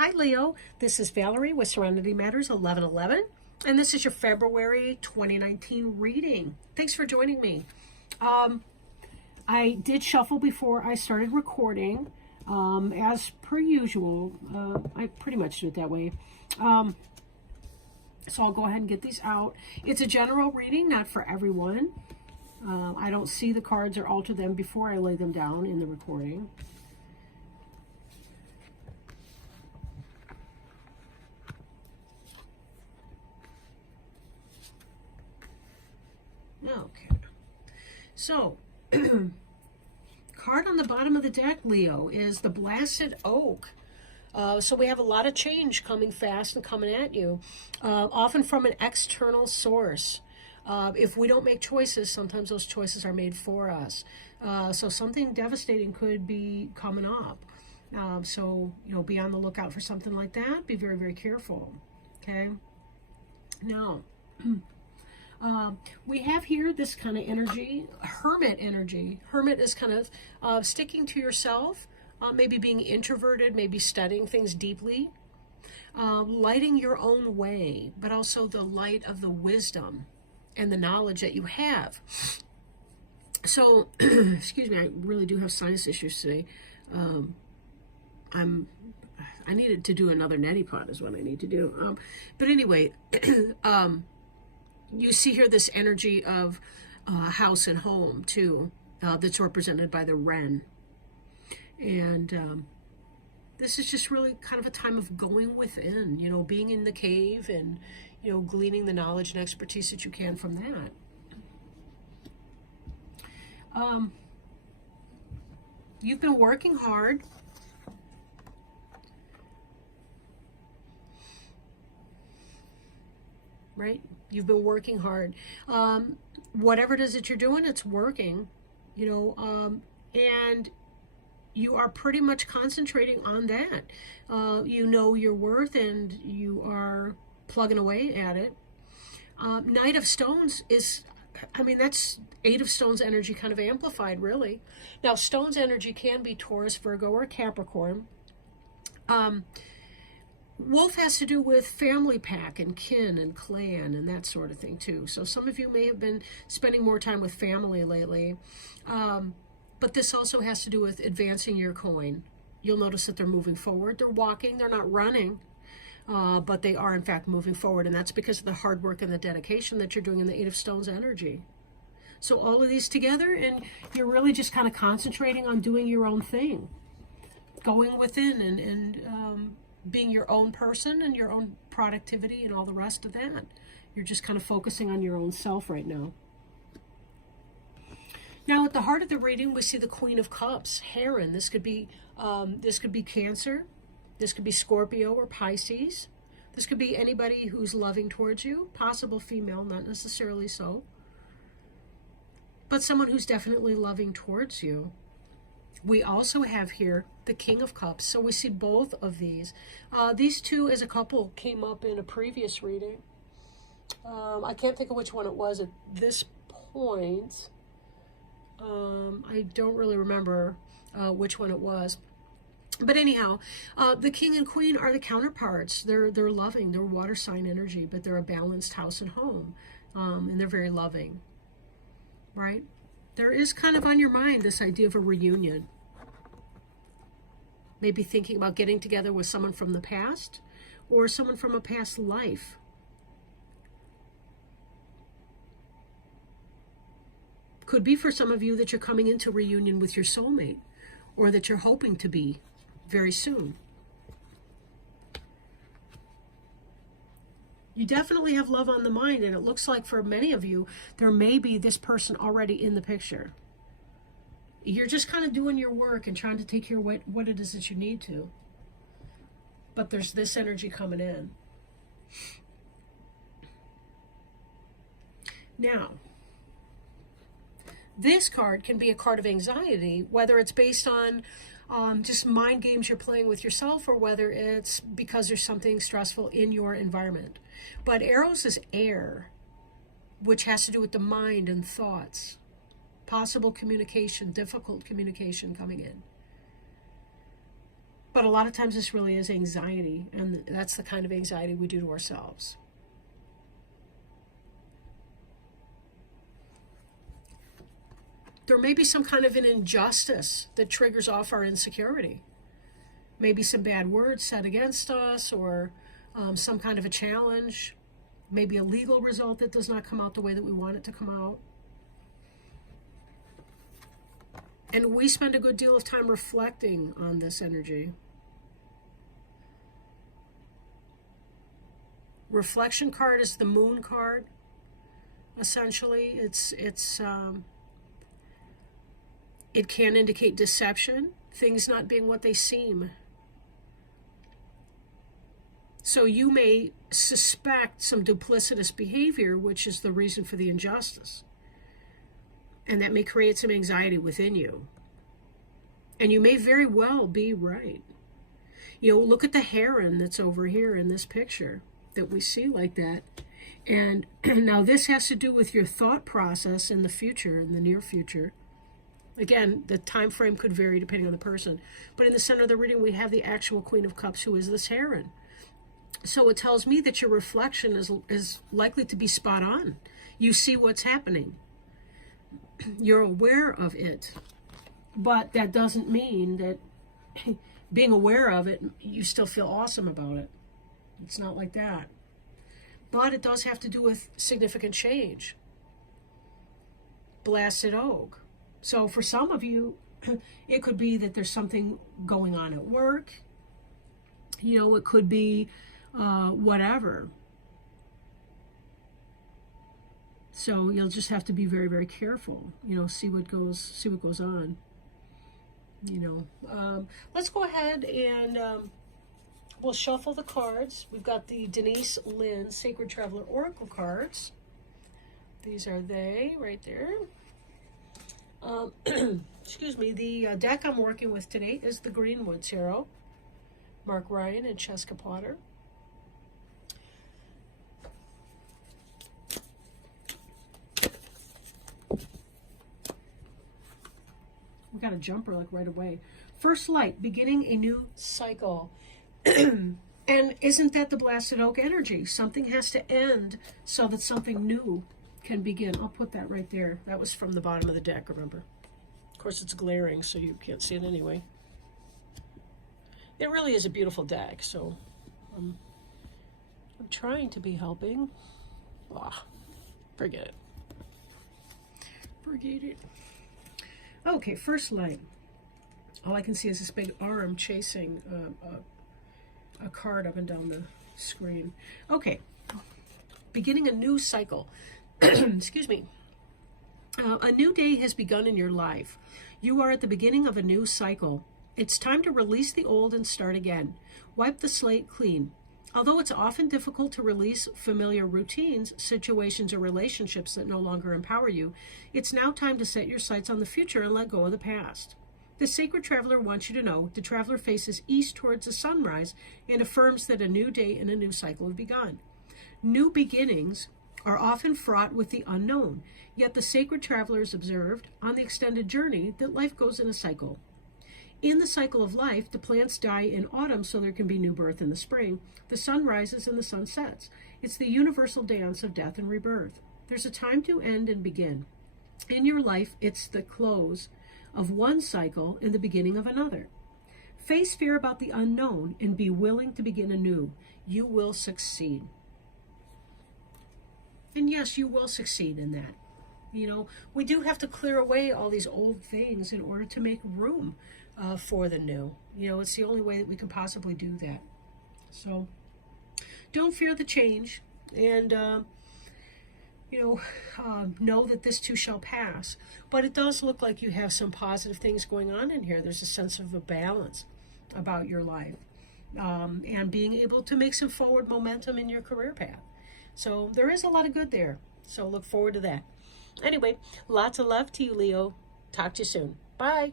Hi Leo, this is Valerie with Serenity Matters 1111, and this is your February 2019 reading. Thanks for joining me. I did shuffle before I started recording, as per usual. I pretty much do it that way. So I'll go ahead and get these out. It's a general reading, not for everyone. I don't see the cards or alter them before I lay them down in the recording. Okay, so card on the bottom of the deck, Leo, is the Blasted Oak. So we have a lot of change coming fast and coming at you, often from an external source. If we don't make choices, sometimes those choices are made for us. So something devastating could be coming up. So, be on the lookout for something like that. Be very, very careful. Okay? Now, we have here this kind of energy, hermit energy. Hermit is kind of sticking to yourself, maybe being introverted, maybe studying things deeply, lighting your own way, but also the light of the wisdom and the knowledge that you have. So, excuse me, I really do have sinus issues today. I needed to do another neti pot is what I need to do. But anyway, you see here this energy of house and home too, that's represented by the wren. And this is just really kind of a time of going within, being in the cave and, gleaning the knowledge and expertise that you can from that. You've been working hard. Right? You've been working hard. Whatever it is that you're doing, it's working, and you are pretty much concentrating on that. You know your worth and you are plugging away at it. Knight of Stones is, that's Eight of Stones energy kind of amplified, really. Now, Stones energy can be Taurus, Virgo, or Capricorn. Wolf has to do with family pack and kin and clan and that sort of thing too. So some of you may have been spending more time with family lately. But this also has to do with advancing your coin. You'll notice that they're moving forward. They're walking. They're not running. But they are, in fact, moving forward. And that's because of the hard work and the dedication that you're doing in the Eight of Stones energy. So all of these together, and you're really just kind of concentrating on doing your own thing. Going within and being your own person and your own productivity and all the rest of that. You're just kind of focusing on your own self right now. Now, at the heart of the reading, we see the Queen of Cups, Heron. This could be Cancer. This could be Scorpio or Pisces. This could be anybody who's loving towards you, possible female, not necessarily so, but someone who's definitely loving towards you. We also have here the King of Cups. So we see both of these. These two as a couple came up in a previous reading. I can't think of which one it was at this point. I don't really remember which one it was. But anyhow, the King and Queen are the counterparts. They're loving. They're water sign energy, but they're a balanced house and home. And they're very loving. Right? There is kind of on your mind this idea of a reunion. Maybe thinking about getting together with someone from the past or someone from a past life. Could be for some of you that you're coming into reunion with your soulmate or that you're hoping to be very soon. You definitely have love on the mind, and it looks like for many of you, there may be this person already in the picture. You're just kind of doing your work and trying to take care of what it is that you need to. But there's this energy coming in. Now, this card can be a card of anxiety, whether it's based on just mind games you're playing with yourself or whether it's because there's something stressful in your environment. But Eros is air, which has to do with the mind and thoughts. Possible communication, difficult communication coming in. But a lot of times this really is anxiety, and that's the kind of anxiety we do to ourselves. There may be some kind of an injustice that triggers off our insecurity. Maybe some bad words said against us, or some kind of a challenge. Maybe a legal result that does not come out the way that we want it to come out. And we spend a good deal of time reflecting on this energy. Reflection card is the moon card. Essentially, it can indicate deception, things not being what they seem. So you may suspect some duplicitous behavior, which is the reason for the injustice. And that may create some anxiety within you. And you may very well be right. You know, look at the heron that's over here in this picture that we see like that. And now this has to do with your thought process in the future, in the near future. Again, the time frame could vary depending on the person. But in the center of the reading, we have the actual Queen of Cups, who is this heron. So it tells me that your reflection is likely to be spot on. You see what's happening. You're aware of it. But that doesn't mean that being aware of it, you still feel awesome about it. It's not like that. But it does have to do with significant change. Blasted oak. So for some of you, it could be that there's something going on at work. You know, it could be whatever. So you'll just have to be very, very careful. You know, see what goes on. You know, let's go ahead and we'll shuffle the cards. We've got the Denise Lynn Sacred Traveler Oracle cards. These are they right there. Excuse me. The deck I'm working with today is the Greenwood Tarot. Mark Ryan and Cheska Potter. We got a jumper like right away. First light, beginning a new cycle. And isn't that the blasted oak energy? Something has to end so that something new can begin. I'll put that right there. That was from the bottom of the deck, remember? Of course, it's glaring, so you can't see it anyway. It really is a beautiful deck, so I'm trying to be helping. Forget it. Forget it. Okay, first light. All I can see is this big arm chasing a card up and down the screen. Okay, beginning a new cycle. Excuse me. A new day has begun in your life. You are at the beginning of a new cycle. It's time to release the old and start again. Wipe the slate clean. Although it's often difficult to release familiar routines, situations, or relationships that no longer empower you, it's now time to set your sights on the future and let go of the past. The Sacred Traveler wants you to know the Traveler faces east towards the sunrise and affirms that a new day and a new cycle have begun. New beginnings are often fraught with the unknown, yet the Sacred Traveler is observed on the extended journey that life goes in a cycle. In the cycle of life, the plants die in autumn so there can be new birth in the spring. The sun rises and the sun sets. It's the universal dance of death and rebirth. There's a time to end and begin. In your life, it's the close of one cycle and the beginning of another. Face fear about the unknown and be willing to begin anew. You will succeed. And yes, you will succeed in that. You know, we do have to clear away all these old things in order to make room for the new. You know, it's the only way that we can possibly do that. So don't fear the change, and know that this too shall pass. But it does look like you have some positive things going on in here. There's a sense of a balance about your life, and being able to make some forward momentum in your career path. So there is a lot of good there. So look forward to that. Anyway, lots of love to you, Leo. Talk to you soon. Bye.